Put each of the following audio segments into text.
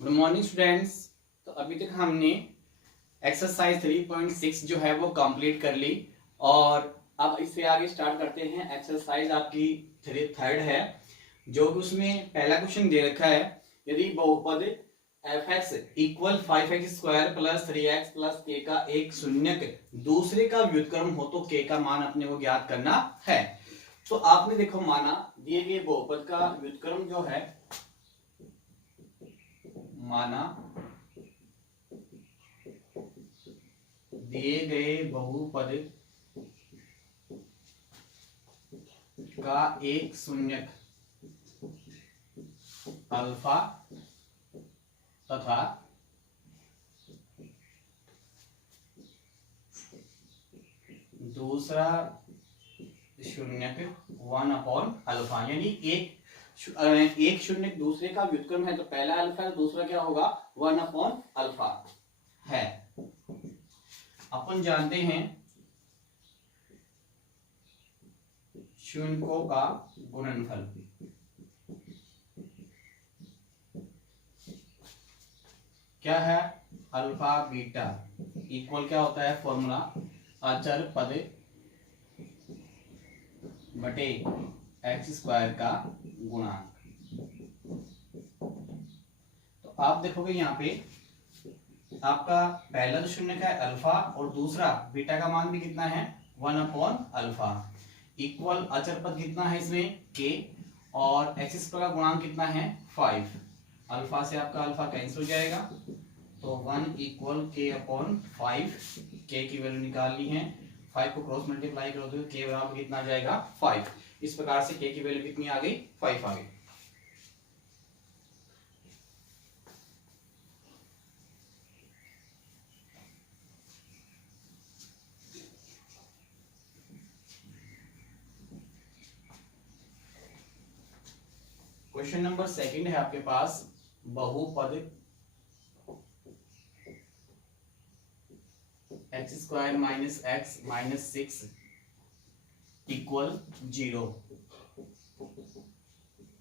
Good morning students. तो अभी तक हमने एक्सरसाइज 3.6 जो है वो कंप्लीट कर ली और अब इससे आगे स्टार्ट करते हैं। एक्सरसाइज आपकी थर्ड है जो कि उसमें पहला क्वेश्चन दे रखा है, यदि बहुपद F x equal 5x square plus 3x plus k का एक शून्यक दूसरे का व्युत्क्रम हो तो के का मान अपने को ज्ञात करना है। तो आपने देखो माना दिए गए बहुपद का व्युत्क्रम जो है, माना दिए गए बहुपद का एक शून्यक अल्फा तथा दूसरा शून्यक 1/अल्फा, यानी एक शून्यक दूसरे का व्युत्क्रम है तो पहला अल्फा है, दूसरा क्या होगा 1/अल्फा है। अपन जानते हैं शून्यों का गुणनफल क्या है, अल्फा बीटा इक्वल क्या होता है फॉर्मूला, अचर पद बटे एक्स स्क्वायर का गुणांक। तो आप देखोगे यहाँ पे आपका पहला जो शून्य का है अल्फा और दूसरा बीटा का मान भी कितना है 1/अल्फा इक्वल अचर पद कितना है इसमें के और एक्स स्क्वायर का गुणांक कितना है 5। अल्फा से आपका अल्फा कैंसिल हो जाएगा तो 1 इक्वल k/5, के की वैल्यू निकालनी है, 5 को क्रॉस मल्टीप्लाई करो तो के बराबर कितना आ जाएगा 5। इस प्रकार से के की वैल्यू कितनी आ गई 5 आ गई। क्वेश्चन नंबर सेकंड है आपके पास, बहुपद x square minus x minus 6 equal 0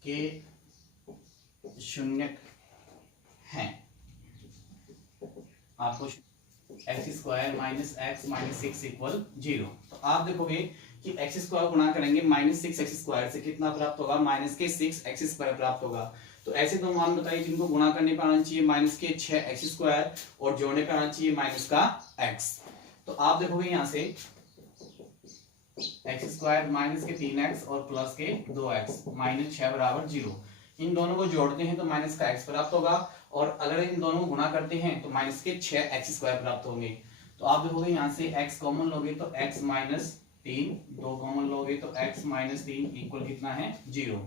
के शून्यक हैं। आपको x square minus x minus 6 equal 0, तो आप देखोगे कि एक्स स्क्वायर गुणा करेंगे माइनस 6 एक्स स्क्वायर से कितना प्राप्त होगा, माइनस के 6 एक्स स्क्वायर प्राप्त होगा। तो ऐसे दो मान बताइए जिनको गुणा करने पर आना चाहिए माइनस के 6 एक्स स्क्वायर और जोड़ने पर आना चाहिए माइनस का एक्स। तो आप देखोगे यहां से एक्स स्क्वायर माइनस के 3x और प्लस के 2x माइनस 6 बराबर 0। इन दोनों को जोड़ते हैं तो माइनस का x प्राप्त होगा और अगर इन दोनों को गुणा करते हैं तो माइनस के 6 एक्स स्क्वायर प्राप्त होंगे। तो आप देखोगे यहाँ से x कॉमन लोगे तो x माइनस 3, 2 कॉमन लोगे तो x माइनस 3 इक्वल कितना है 0।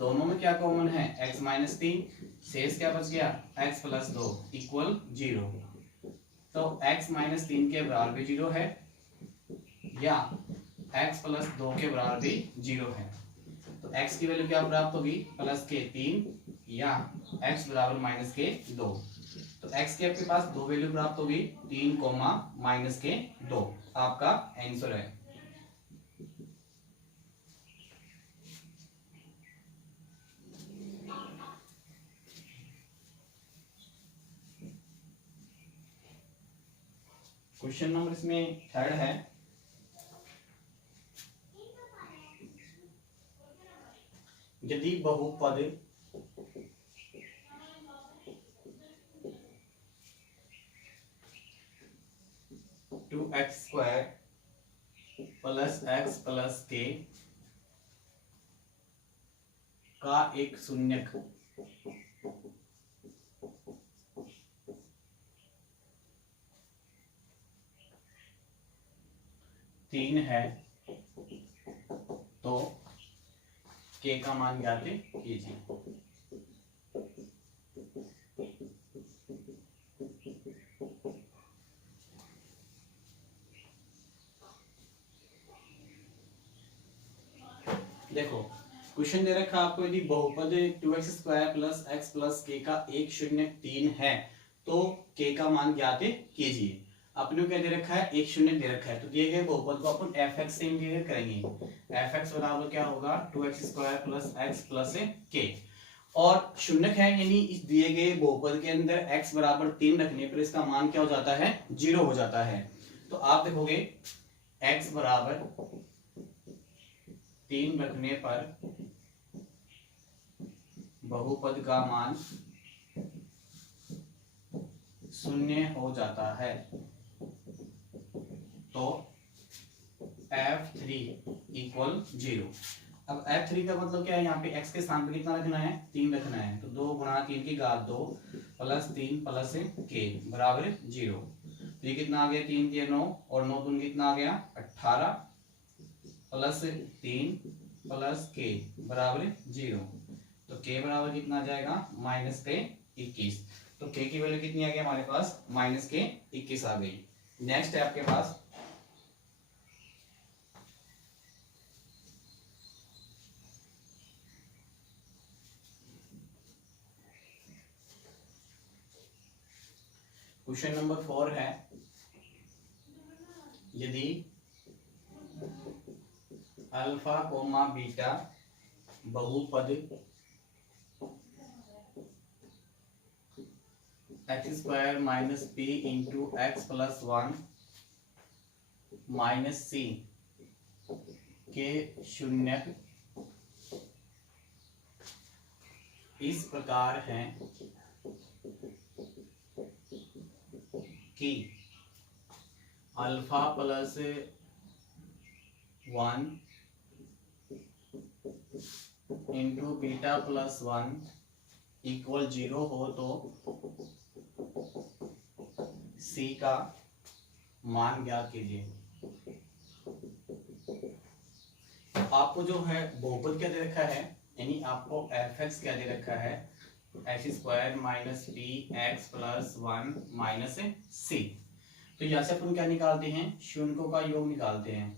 दोनों में क्या कॉमन है x माइनस 3, शेष क्या बच गया x प्लस 2 इक्वल 0। तो x माइनस 3 के बराबर भी 0 है या x प्लस 2 के बराबर भी 0 है। तो x की वैल्यू क्या प्राप्त होगी प्लस के 3 या x बराबर माइनस के 2। तो x की आपके पास दो वैल्यू प्राप्त होगी 3 कोमा माइनस के 2, आपका आंसर है। क्वेश्चन नंबर इसमें थर्ड है, यदि बहुपद two x square plus x plus k का एक शून्यक तीन है तो के का मान ज्ञात कीजिए। देखो क्वेश्चन दे रखा आपको, यदि बहुपद 2x square plus x plus k का एक शून्यक 3 है तो के का मान ज्ञात कीजिए। अपने को क्या दे रखा है एक शून्य दे रखा है, तो दिए गए बहुपद को अपन एफ एक्स से इंटीग्रेट करेंगे। एफ एक्स बराबर क्या होगा 2x square plus x plus के, और शून्यक है, यानी इस दिए गए बहुपद के अंदर x बराबर 3 रखने पर इसका मान क्या हो जाता है, 0 हो जाता है। तो आप देखोगे x बराबर 3 रखने पर बहुपद का मान 0 हो जाता है। तो f3 इक्वल 0। अब f3 का मतलब क्या है, यहाँ पे x के स्थान पे कितना रखना है, 3 रखना है। तो 2 गुणा 3 की घात 2 प्लस 3 प्लस k बराबर 0। तो ये कितना आ गया, 3 के 9 और 9 दूनी कितना आ गया 18 प्लस 3 प्लस k बराबर 0। तो k बराबर कितना आ जाएगा, माइनस के 21। तो k की वैल्यू कितनी आ गई हमारे पास, माइनस के 21 आ गई। नेक्स्ट है आपके पास क्वेश्चन नंबर 4 है, यदि अल्फा कोमा बीटा बहुपद x square minus p into x plus 1 minus c के शून्यक इस प्रकार हैं कि alpha plus 1 into beta plus 1 equal 0 हो तो सी का मान ज्ञात कीजिए। आपको जो है बहुपद क्या दे रखा है, यानी आपको एफ एक्स क्या दे रखा है, x square minus p x plus 1 minus c. तो यहाँ से अपन क्या निकालते हैं, शून्यों का योग निकालते हैं।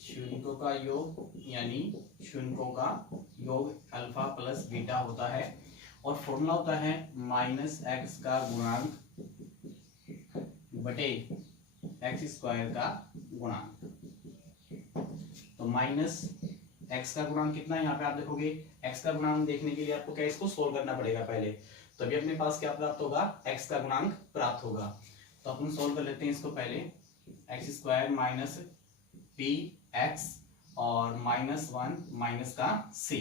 शून्यों का योग यानी शून्यों का योग अल्फा प्लस बीटा होता है और फॉर्मूला होता है माइनस एक्स का गुणांक बटे एक्स स्क्वायर का गुणांक। तो माइनस एक्स का गुणांक कितना है, यहाँ पे आप देखोगे एक्स का गुणांक देखने के लिए आपको क्या इसको सोल्व करना पड़ेगा पहले, तभी अपने पास क्या प्राप्त होगा, एक्स का गुणांक प्राप्त होगा। तो अपन सोल्व कर लेते हैं इसको पहले। X square minus p x और माइनस 1 माइनस का सी।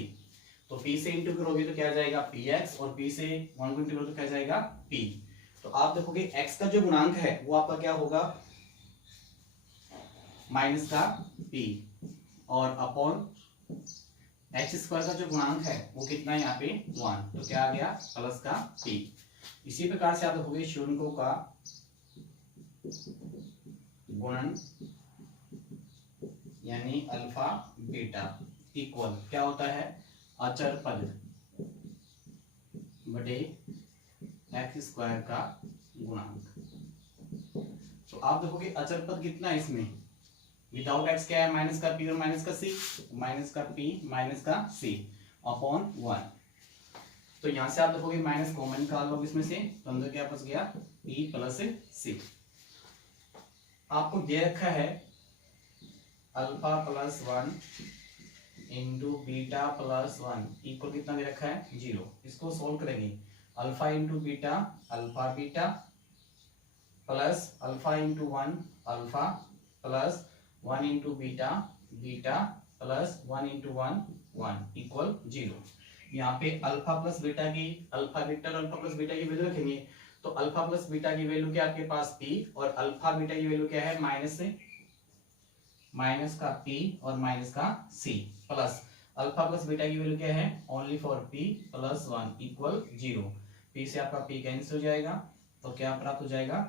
तो p से इंटू करोगे तो क्या जाएगा पी एक्स और p से 1 को इंटू करोगे तो क्या जाएगा p। तो आप देखोगे x का जो गुणांक है वो आपका क्या होगा, माइनस का p और अपॉन एक्स स्क्वायर का जो गुणांक है वो कितना है यहाँ पे 1, तो क्या आ गया प्लस का p। इसी प्रकार से आप देखोगे शून्यों का गुणन यानी अल्फा बीटा इक्वल क्या होता है, अचर पद बटे एक्स स्क्वायर का गुणांक। तो आप देखोगे अचर पद कितना है इसमें, विदाउट एक्स क्या है, माइनस का पी और माइनस का सी, माइनस का पी माइनस का सी अपॉन 1। तो यहां से आप देखोगे माइनस कॉमन निकाल लो इसमें से, तो अंदर क्या बच गया पी प्लस सी। आपको दे रखा है alpha plus 1 into beta plus 1 equal कितना दे रखा है 0। इसको सोल्व करेंगे, alpha into beta alpha beta plus alpha into 1 alpha plus 1 into beta beta plus 1 into 1 1 equal 0। यहाँ पे अल्फा प्लस बीटा की अल्फा बीटा और अल्फा प्लस बीटा की वैल्यू रखेंगे। तो अल्फा प्लस बीटा की वैल्यू क्या आपके पास p और अल्फा बीटा की वैल्यू क्या है माइनस का p और माइनस का c plus alpha plus beta की वैल्यू क्या है only for p plus 1 equal 0। p से आपका p कैंसिल हो जाएगा तो क्या प्राप्त हो जाएगा,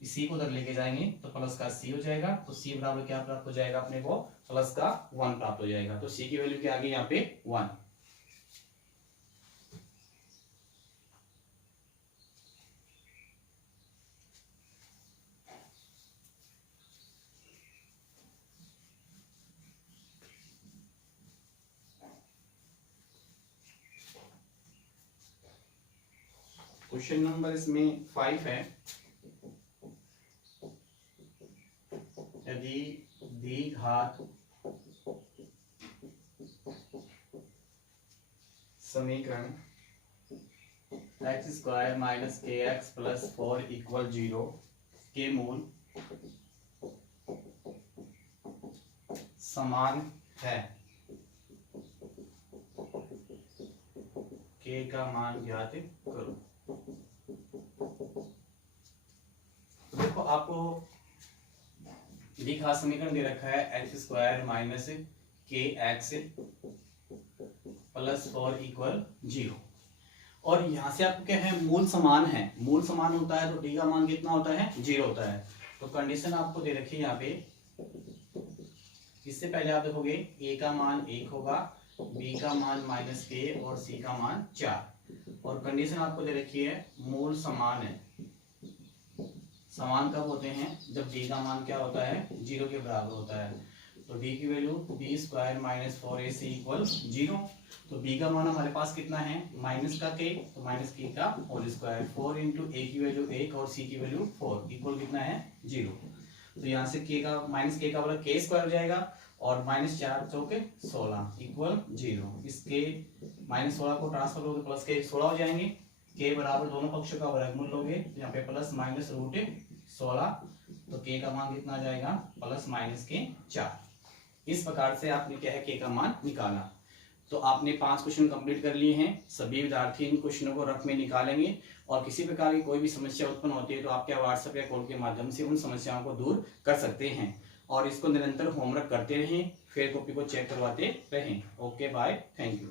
c को उधर लेके जाएंगे तो प्लस का c हो जाएगा। तो c बराबर क्या प्राप्त हो जाएगा अपने को, प्लस का 1 प्राप्त हो जाएगा। तो c की वैल्यू क्या आ गई यहाँ पे 1। क्वेश्चन नंबर इसमें 5 है, यदि द्विघात समीकरण एक्स स्क्वायर माइनस के एक्स प्लस 4 इक्वल 0 के मूल समान है। के का मान ज्ञात करो। देखो आपको लिखा समीकरण दे रखा है एक्स स्क्वायर माइनस के एक्स प्लस 4 इक्वल 0 और यहां से आपको क्या है, मूल समान है। मूल समान होता है तो डी का मान कितना होता है, 0 होता है। तो कंडीशन आपको दे रखी है यहाँ पे। इससे पहले आप देखोगे ए का मान 1 होगा, बी का मान माइनस के और सी का मान 4। और कंडीशन आपको दे रखी है मूल समान है। समान कब होते हैं, जब डी का मान क्या होता है, 0 के बराबर होता है। तो डी की value B square minus 4ac equal 0। तो बी का मान हमारे पास कितना है, माइनस का के, तो माइनस के का होल स्क्वायर। 4 इंटू ए की वैल्यू 1 और सी की वैल्यू 4 इक्वल कितना है, 0। तो यहाँ से के का माइनस के का बराबर के स्क्वायर हो जाएगा और माइनस 4 चौके 16 इक्वल 0। इसके माइनस 16 को ट्रांसफर करोगे प्लस के 16 हो जाएंगे। के बराबर दोनों पक्षों का वर्गमूल लोगे, यहाँ पे प्लस माइनस रूट 16। तो के का मान कितना आ जाएगा, प्लस माइनस के 4। इस प्रकार से आपने क्या है, के का मान निकाला। तो आपने 5 क्वेश्चन कंप्लीट कर लिए हैं। सभी विद्यार्थी इन क्वेश्चनों को रफ में निकालेंगे और किसी प्रकार की कोई भी समस्या उत्पन्न होती है तो आप क्या व्हाट्सएप या कॉल के माध्यम से उन समस्याओं को दूर कर सकते हैं। और इसको निरंतर होमवर्क करते रहें, फिर कॉपी को चेक करवाते रहें। Okay bye, thank you.